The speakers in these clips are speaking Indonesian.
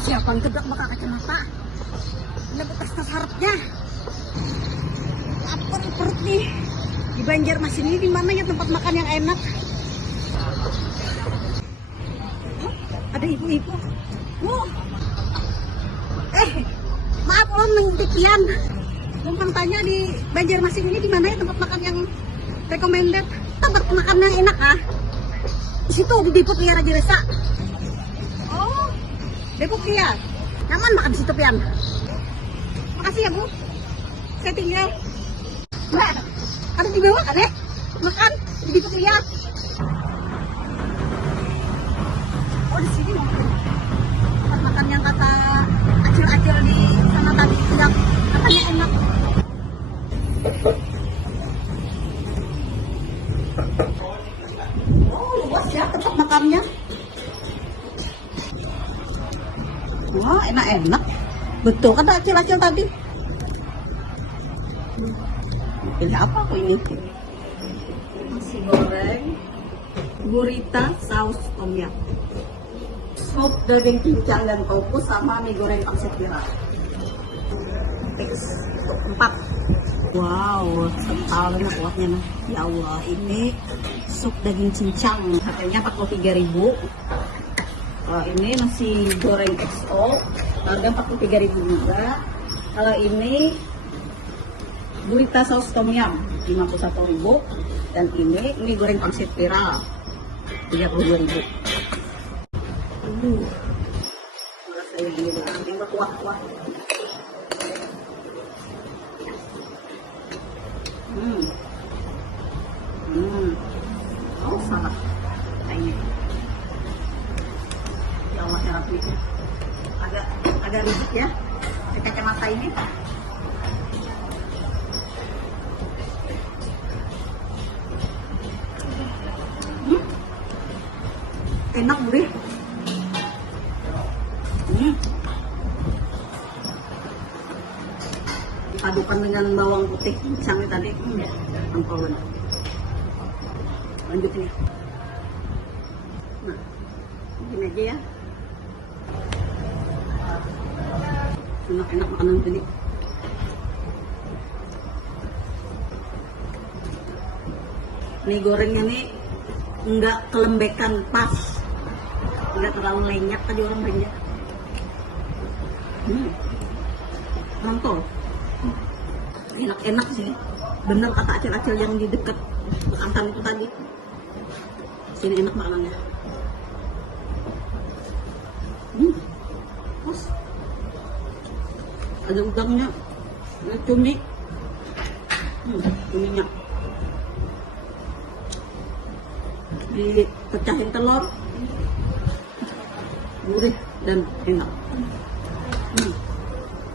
Siapa yang kedak bakal kacamata? Ini bekas tas harapnya. Lapar perut nih. Di Banjarmasin ini di mana ya tempat makan yang enak? Ada ibu-ibu. Maaf om, mengtikian. Numpang tanya di Banjarmasin ini di mana ya tempat makan yang recommended? Tempat makan yang enak ah? Di situ di Depok Ria Raja Desa. Oh, Depok Ria. Nyaman makan di situ pian. Makasih ya bu. Saya tinggal. Mbak, ada di bawah kan ya? Makan di Depok Ria. Oh di sini tempat makan yang kata acil-acil di sana tadi yang katanya enak. Oh luas ya tempat makannya. Wah enak-enak. Betul kata acil-acil tadi. Pilih apa aku ini? Nasi goreng gurita saus tom yum, sop daging cincang dan tofu sama mie goreng pangsit merah. Fix 4. Wow, kental banget kuahnya nah. Ya Allah, ini sup daging cincang harganya 43.000. Kalau ini nasi goreng XO harga 43.000 juga. Kalau ini gurita saus tom yum 51.000 dan ini mie goreng pangsit viral 32.000. Rasanya gini banget, kuah-kuah. Oh salah kayaknya. Ya Allah ya Rabbi, agak ribet ya kacamata ini. Enak gurih. Dipadukan dengan bawang putih cincang tadi, mantap banget. Lanjut nih. Nah, begini aja ya. Enak-enak makanan tadi. Mie gorengnya nih nggak kelembekan, pas, nggak terlalu lenyap tadi orang bilangnya. Mantap. Enak-enak sih. Bener kata acil-acil yang di dekat bekantan itu tadi. Sini enak makanannya. Terus ada udangnya, ada cumi, cuminya dipecahin telur, gurih dan enak.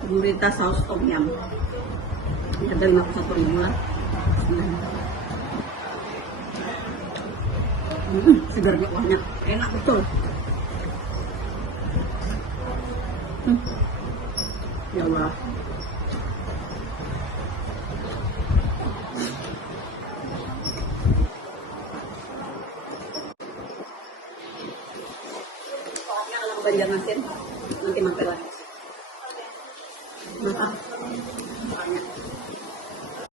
Gurita saus tom yum harga 51.000 lah. Segarnya kuahnya enak betul. Ya Allah. Banjarmasin nanti mampir lagi. Mantap.